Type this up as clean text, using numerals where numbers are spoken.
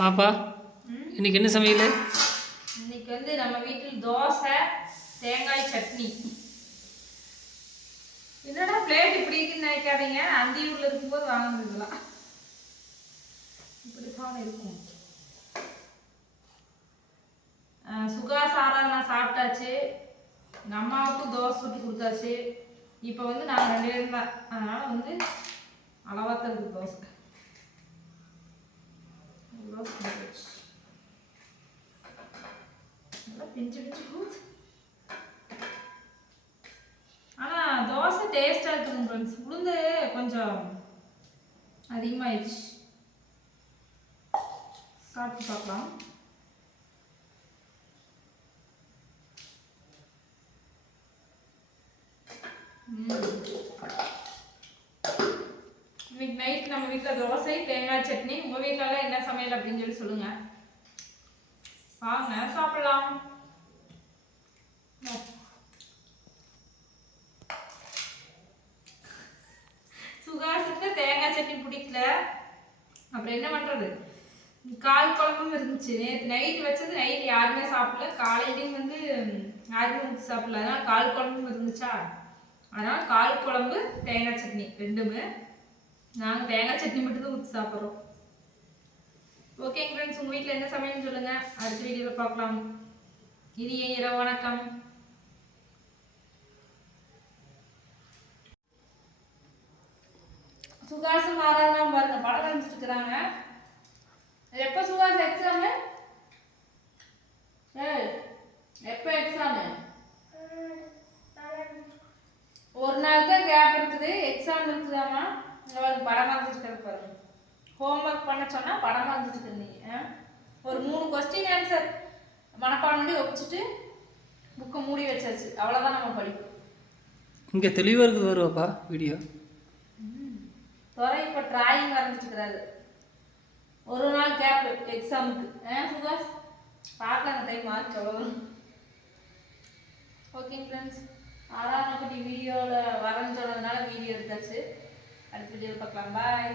பாப்பா இன்னைக்கு என்ன சமையல்? இன்னைக்கு வந்து நம்ம வீட்டில் தோசை தேங்காய் சட்னி. என்னடா பிளேட் இப்படி இருக்குன்னு நினைக்காதீங்க, அந்த ஊர்ல இருக்கும்போது வாங்கினதுலாம் இப்படிதான் இருக்கும். சுகாசாரம் நான் சாப்பிட்டாச்சு, எங்கள் அம்மாவுக்கும் தோசை சுட்டு கொடுத்தாச்சு. இப்போ வந்து நாங்கள் 2 பேரும் தான், அதனால வந்து அளவாக இருக்கு தோசை. பிஞ்சு பிஞ்சு போகுது, ஆனால் தோசை டேஸ்டாக இருக்குங்க ஃப்ரெண்ட்ஸ். உளுந்து கொஞ்சம் அதிகமாகிடுச்சு, சாப்பிட்டு பார்க்கலாம். இன்னைக்கு நைட் நம்ம வீட்டில் தோசை தேங்காய் சட்னி. உங்கள் வீட்டிலலாம் என்ன சமையல் அப்படின்னு சொல்லி சொல்லுங்கள், வாங்க சாப்பிடலாம். சுகாசுக்கு தேங்காய் சட்னி பிடிக்கல, அப்புறம் என்ன பண்ணுறது, கால் குழம்பும் இருந்துச்சு. நேற்று நைட்டு வச்சது நைட் யாருமே சாப்பிடல, காலையிலையும் வந்து யாருமே ஊற்றி சாப்பிடல. அதனால் கால் குழம்பும் இருந்துச்சா, அதனால் கால் குழம்பு தேங்காய் சட்னி ரெண்டுமே. நாங்கள் தேங்காய் சட்னி மட்டும்தான் ஊற்றி சாப்பிட்றோம். ஓகேங்க ஃப்ரெண்ட்ஸ், உங்கள் வீட்டில் என்ன சமையல்னு சொல்லுங்கள், அடுத்த வீடியோவில் பார்க்கலாம். இனிய இரவு வணக்கம். சுகாசம் மாறாதான் பாருங்க, படம் வரைஞ்சிட்டு இருக்கிறாங்க. எப்போ சுகாஸ் எக்ஸாமு? எப்போ எக்ஸாமு? ஒரு நாள் தான் கேப் இருக்குது, எக்ஸாம் இருக்குதாமா. உங்களுக்கு படம் வரைஞ்சிட்டு இருக்கிறது பாருங்க. ஹோம்ஒர்க் பண்ண சொன்னால் படம் வரைஞ்சிட்டு இருந்தீங்க. ஒரு 3 கொஸ்டின் ஆன்சர் மனப்பாடம் பண்ணி வச்சுட்டு புக்கை மூடி வச்சாச்சு, அவ்வளோதான் நம்ம படிப்போம். இங்கே தெளிவாக இருக்குது வருவாப்பா வீடியோ. துறை இப்போ டிராயிங் வரைஞ்சிட்டு இருக்கிறாரு, ஒரு நாள் கேப் எக்ஸாமுக்கு. சுகாஸ் பார்க்கலாம் அந்த டைம் மார்க் எவ்வளோ. ஓகேங்க ஃப்ரெண்ட்ஸ், 6ஆம் வகுப்பு வீடியோவில் வரைஞ்சோனதுனால வீடியோ எடுத்தாச்சு. அடுத்த வீடியோவில் பார்க்கலாம். பாய்.